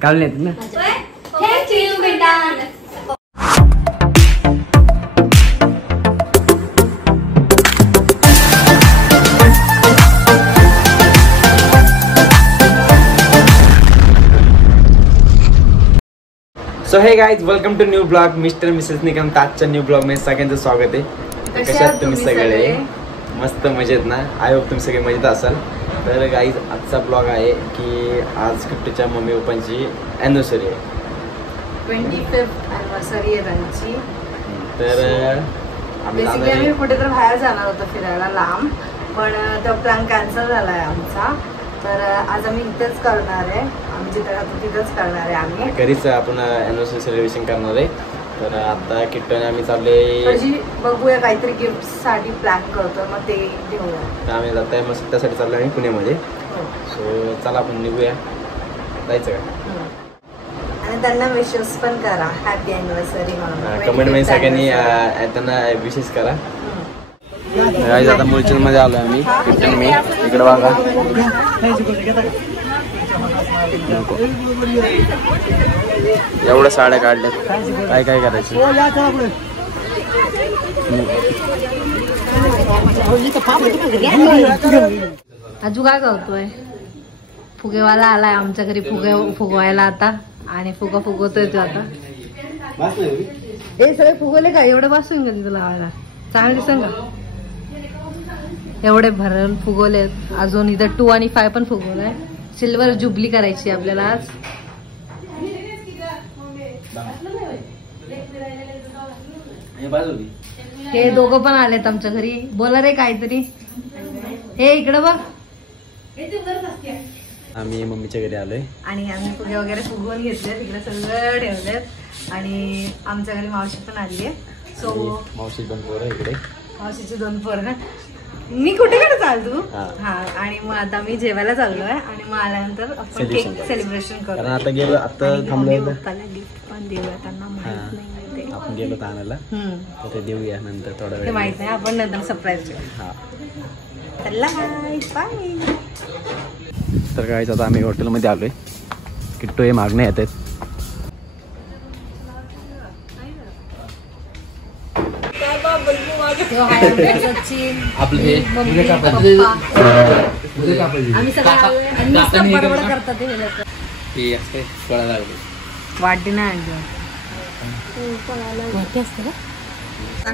काढून येत ना. So hey guys, welcome to new blog. Mr Mrs Nikam आजच्या न्यू ब्लॉग मध्ये सगळ्यांचं स्वागत आहे. कशा आहात तुम्ही सगळे? मस्त मजेत ना? आय होप तुम्ही सगळे मजेत असाल. तर गाइज, आजचा ब्लॉग आहे की आज किट्टूच्या मम्मी पप्पांची अॅनिव्हर्सरी आहे. 25th अॅनिव्हर्सरी आहे त्यांची. तर आम्ही कुठे तर बाहेर जाणार होतो फिरायला लांब, पण तो प्लॅन कॅन्सल झाला आहे आमचा. तर आज आम्ही इथेच करणार आहे. आम्ही जिथे राहतो तिथेच करणार आहे. आम्ही घरीच आपण अॅनिव्हर्सरी सेलिब्रेशन करणार आहे. तर आता किट्टूने आम्ही चालले बघूया, काहीतरी गिफ्ट साठी प्लॅन करतो, मग ते घेऊया. तर आम्ही जात आहे, मग त्यासाठी चाललो आम्ही पुण्यामध्ये. सो चला आपण निघूया. जायचं का? आणि त्यांना विशेस पण करा, हॅपी अॅनिव्हर्सरी म्हणून कमेंट मध्ये सगळ्यांनी त्यांना विशेष करा. आता मुलचंद मध्ये आलोय आम्ही. किट्टन मी इकडे बघा. एवढ्या साड्या काढल्यात, काय काय करायचं. आजू काय करतोय? फुगेवाला आलाय आमच्या घरी फुगवायला आता, आणि फुगवतोय तो आता. हे सगळे फुगवले का? एवढे बसून गेले तुला लावायला? चांगले दिसन का? एवढे भरून फुगवले. अजून इथं 2 आणि 5 पण फुगवलंय. सिल्वर जुबली करायची आपल्याला आज. हे दोघं पण आलेत आमच्या घरी. बोला रे काहीतरी. हे इकडे बघ. आम्ही मम्मीच्या घरी आलोय आणि आम्ही फुगे वगैरे फुगवून घेतले. तिकडे सगळं ठेवलेत. आणि आमच्या घरी मावशी पण आली आहे. सो मावशी 2 पोरं इकडे. मावशीची 2 पोरं. मी कुठे चाल तू? हा. आणि मग आता मी जेवायला चाललोय, आणि मग आल्यानंतर आपण केक सेलिब्रेशन करू. आता गेलो, आता थांबलो. पप्पाला गिफ्ट पण देऊया, त्यांना माहित नाही ते. आपण गेलो आणायला, तर ते देऊया नंतर थोडा वेळ. माहित नाही, आपण नंतर सरप्राईज देऊ. बाय. तर काय, आता आम्ही हॉटेलमध्ये आलोय. किट्टू हे मागणे येत आहेत.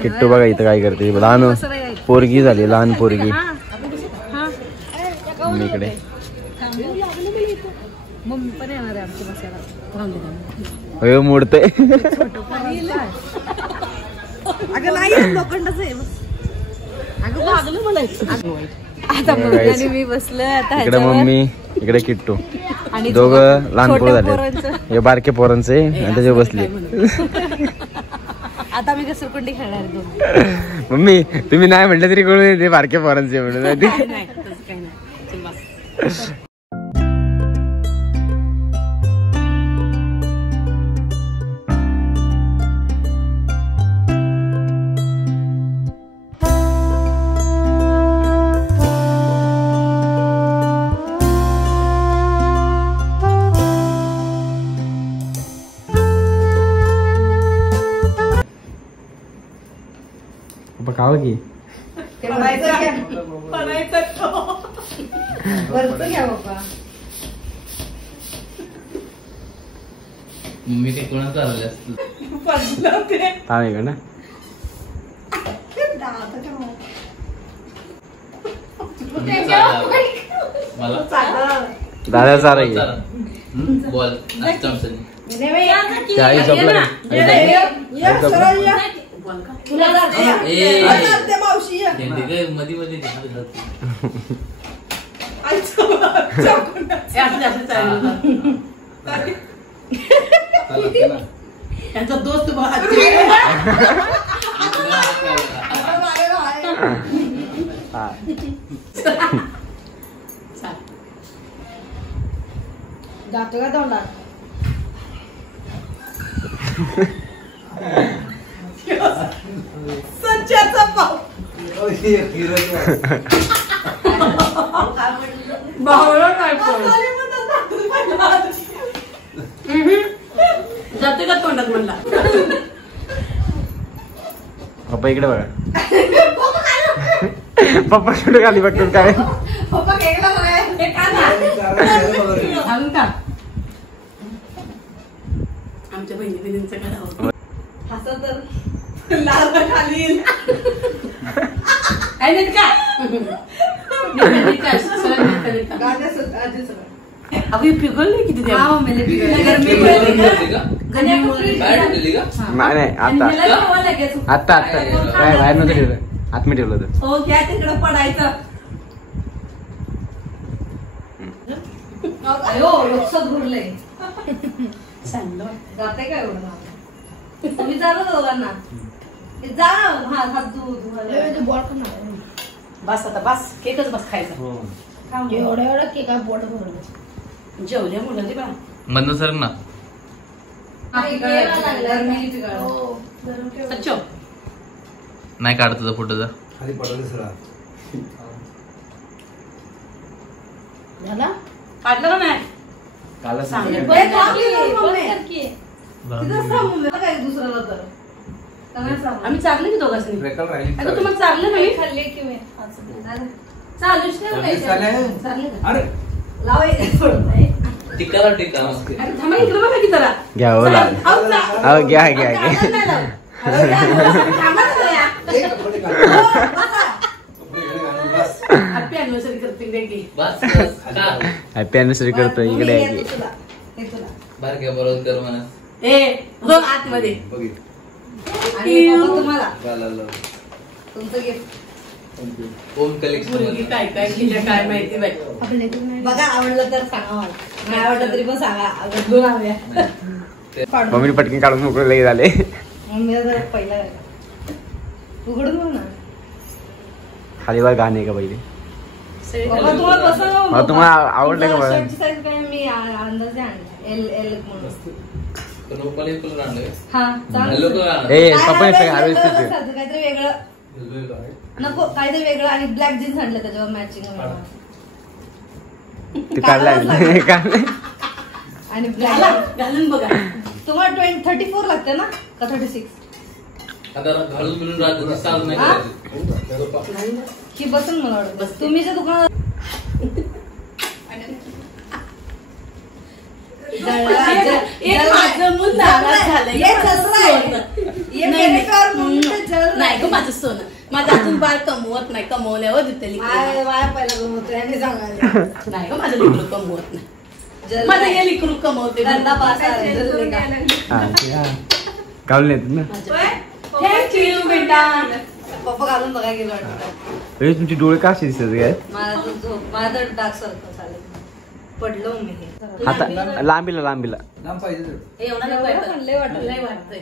किट्टू बघा इथं काय करते. लहान पोरगी झाली, लहान पोरगी. इकडे मम्मी पण येणार आहे आमच्या बसायला. मोडते. अगं नाही, लोखंडाचं आहे. अगं लागलं मला. आता मम्मी मी बसलोय. आता इकडे मम्मी, इकडे किट्टू. आणि दोघं लहान पोरं झाले. हे बारके पोरांचे आणि त्याच्या बसले. आता मी घसरकुंडी खेळणार आहे. मम्मी तुम्ही नाही म्हटलं तरी कळून ते बारके पोरांचे म्हणून. खाव की मम्मी काही कोणाचं आलं असतं ना. दादा चारा बोल. मध्ये मध्ये त्यांचा दोस्त जातो का तोंडात सच मच्छ्याचा पाव भावला काय जाते का तोंडात म्हणला पप्पा इकडे बघा पप्पा कुठे खाली बघतात काय पप्पा केकला घालून का आमच्या बहिणीचं करावं असं तर लाल खाली येईल आहे नाही का अभी पिघलले किती नाही आता काय बाहेर नव्हतं ठेवलं आतमध्ये ठेवलं होतं हो घ्या तिकडं पडायचं अयो लक्षात घुरले जाते काय एवढं तुम्ही जा ना दोघांना जा हा हात बॉल पण बस आता बस केकच बस खायचा एवढा केक बोट भरलं जेवल्या मुलं ते बा मधनं सर ना नाही काढ तुझा फोटोचा काढलं का नाही कालच दुसऱ्याला तर आम्ही चालले की दोघांनी तुम्हाला चाललं नाही खाल्ले की चालूच नाही टिक्काला टिक्का थांबा इकडे बघा की जरा घ्या हो लाल घ्या हॅपी अॅनिव्हर्सरी करते बस हॅपी अॅनिव्हर्सरी करतो इकडे बारक्या बरोबर कर म्हणा हो आतमध्ये तुम्हाला तुमचं गिफ्ट ओम कलेक्शन काय काय केलं काय माहिती बाई बघा आवडलं तर सांगा मला नाही आवडलं तरी पण सांगा बदलून हव्या मम्मी पटकन काढून मोकळे लई झाले पहिला उघडून बघ ना खाली वर गाणे का पहिले तुम्हाला पसंत तुम्हाला आवडलं का मला शर्टची साईज काय मी अंदाजे आणला एल एल म्हणून ए पप्पा काहीतरी वेगळं नको काहीतरी वेगळं आणि ब्लॅक जीन्स आणलं त्याच्यावर मॅचिंग ते काढलाय आणि ब्लॅक घालून बघा तुम्हाला 34 लागते ना का 36 आता घालून मिळून राहतो चालू नाही करायचं की बसून मला वाटत बस तुम्ही जे दुकानात नाही ग माझं सोनं माझं अजून बाळ कमवत नाही कमवल्यावर दिली वाया पहिला कमवतोय आणि सांगायला नाही ग माझं लिकरू कमवत नाही माझं हे लिकरू कमवते काढून येतात ना थँक्यू बेटा पप्पा घालून बघा गेलो तुमचे डोळे का असे दिसत काय माझा तर डार्क सर्कल आले पडलो मी आता लांबीला एवढा वाटतंय